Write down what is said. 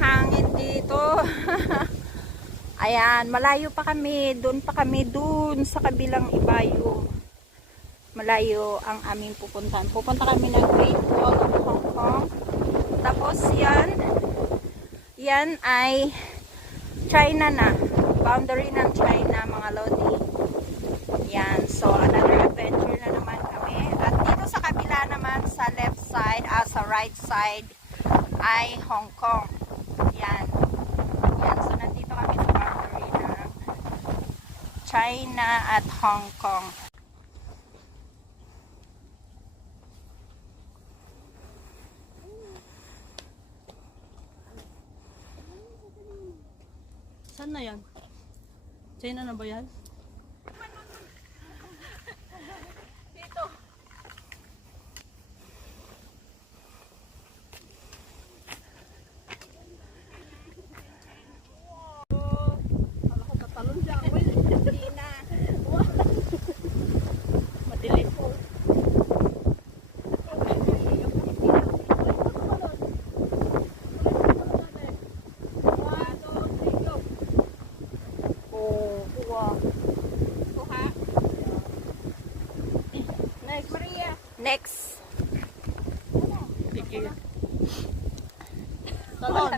hangin dito. Ayan, malayo pa kami. Doon pa kami doon sa kabilang ibayo. Malayo ang aming pupuntahan. Pupunta kami ng Great Wall of Hong Kong. Tapos yan ay China na. Boundary ng China, mga lodi. Yan, so another adventure na naman kami. At dito sa kabila naman, sa left side, sa right side, ay Hong Kong. Yan. Yan, so nandito kami sa boundary ng China at Hong Kong. Saan na yan? China na ba yan? Dito. Kala ko tatalon siya. Hindi na. Madilim. Next. Sige. Talon.